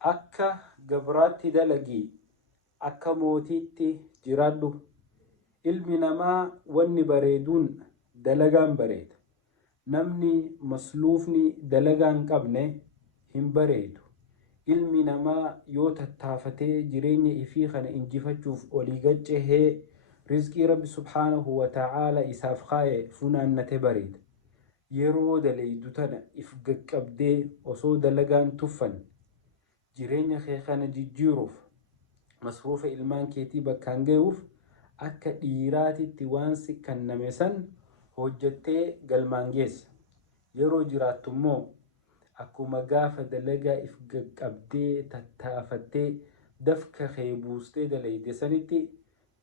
akka gabraatti dalagii akka mootiitti jiraadhu. Ilmi namaa wanni bareeduun dalagaan bareeda. Namni masluufni dalagaan qabne hin bareedu. Ilmi namaa yoo tattaafatee jireenya ifii kana injifachuuf olii gaccehee rizqii rabbi subhaanahu wa ta'aala isaaf kaa'e funaannate bareeda. Yeroo dalaydu tana if gaqqabdee osoo dalagaan tuffan jireenya kee kana jijjiiruuf masruufa ilmaan keetii bakkaan ga'uuf akka dhiiraatitti waan si kenname san hojjettee galmaan geessa. Yeroo jiraattu immoo akkuma gaafa dalagaa if gaqqabdee tattaafattee dafka kee buustee dalayde sanitti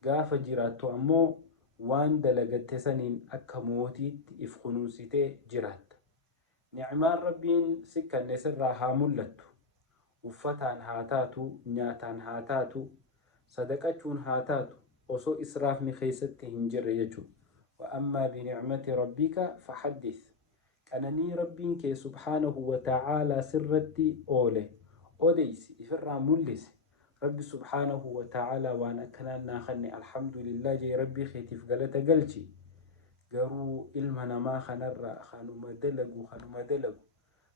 gaafa jiraattu ammoo waan dalagatte saniin akka mootiitti if kunuunsitee jiraatta. Ni'maan rabbiin si kenne sirraa haa mul'attu. Uffataan haa taatu, nyaataan haa taatu, sadaqachuun haa taatu osoo israafni keessatti hin jirre jechuudha. Wa ammaa binicmati rabbika fahaddith. Qananii rabbiin kee subhaanahu wa ta'aalaa sirratti oole odeysi ifirraa mul'isi. Rabbi subhaanahu wa ta'aalaa waan akkanaan naa kenne alhamdulillah jee rabbii keetiif galata galchi. Garuu ilma namaa kanarraa kanuma dalagu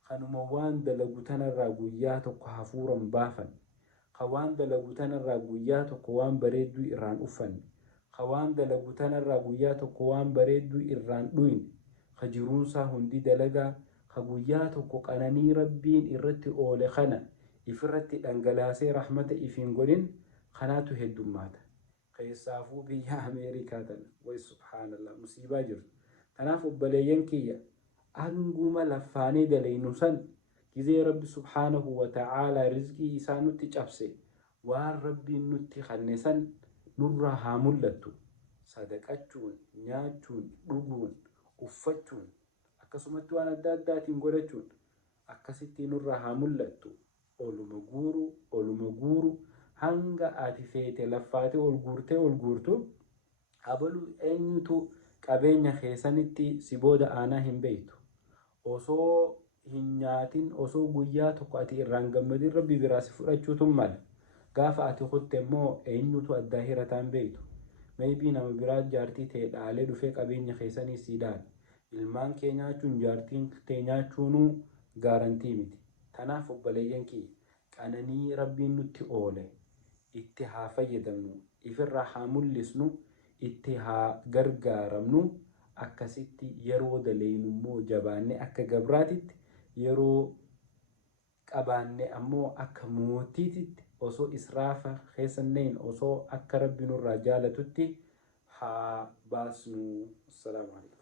kanuma waan dalagu tanarraa guyyaa tokko hafuuran baafan. Waan dalagu tanarraa guyyaa tokko waan bareedduu irraan uffanne. Waan dalagu tanarraa guyyaa tokko waan bareedduu irraan dhuyne. Jiruunsaa hundi dalagaa guyyaa tokko qananii rabbiin irratti oole kana ifirratti dhangalaasee rahmata ifiin godhin kanaatu heddummaata. Keessaafuu biyya Ameerikaa tana way subhaanallah musiibaa jirtu. Kanaaf obboleeyyan kiyya anguma laffaanee dalaynu san gizee rabbi subhaanahu wa ta'aalaa rizqii isaa nutti cabse waan rabbiin nutti kenne san nurraa haa mul'attu. Sadaqachuun, nyaachuun, dhuguun, uffachuun akkasumatti waan adda addaatiin godhachuun akkasitti nurraa haa mul'attu. Oluma guuru hanga ati feete laffaate ol guurtu abalu eenyutu qabeenya keessanitti si booda aanaa hin beektu. Osoo hin nyaatin osoo guyyaa tokko ati irraan gammadin rabbi biraa si fudhachuutu mala. Gaafa ati kutte immoo eenyutu addaa hirataan beektu. Maybii nama biraa jaartii ta'e dhaalee dhufee qabeenya keessanii sii dhaala. Ilmaan kee nyaachuun jaartiin kee nyaachuunuu gaarantii miti. Tanaaf obboleeyyan kiyya qananii rabbiin nutti oole itti haa fayyadamnu, ifirraa haa mul'isnu, itti haa gargaaramnu. Akkasitti yeroo dalaynu immoo jabaanne akka gabraatitti, yeroo qabaanne ammoo akka mootiititti osoo israafa keessanneen osoo akka rabbi nurraa jaalatutti haa baasnu. Assalaamu alaikum.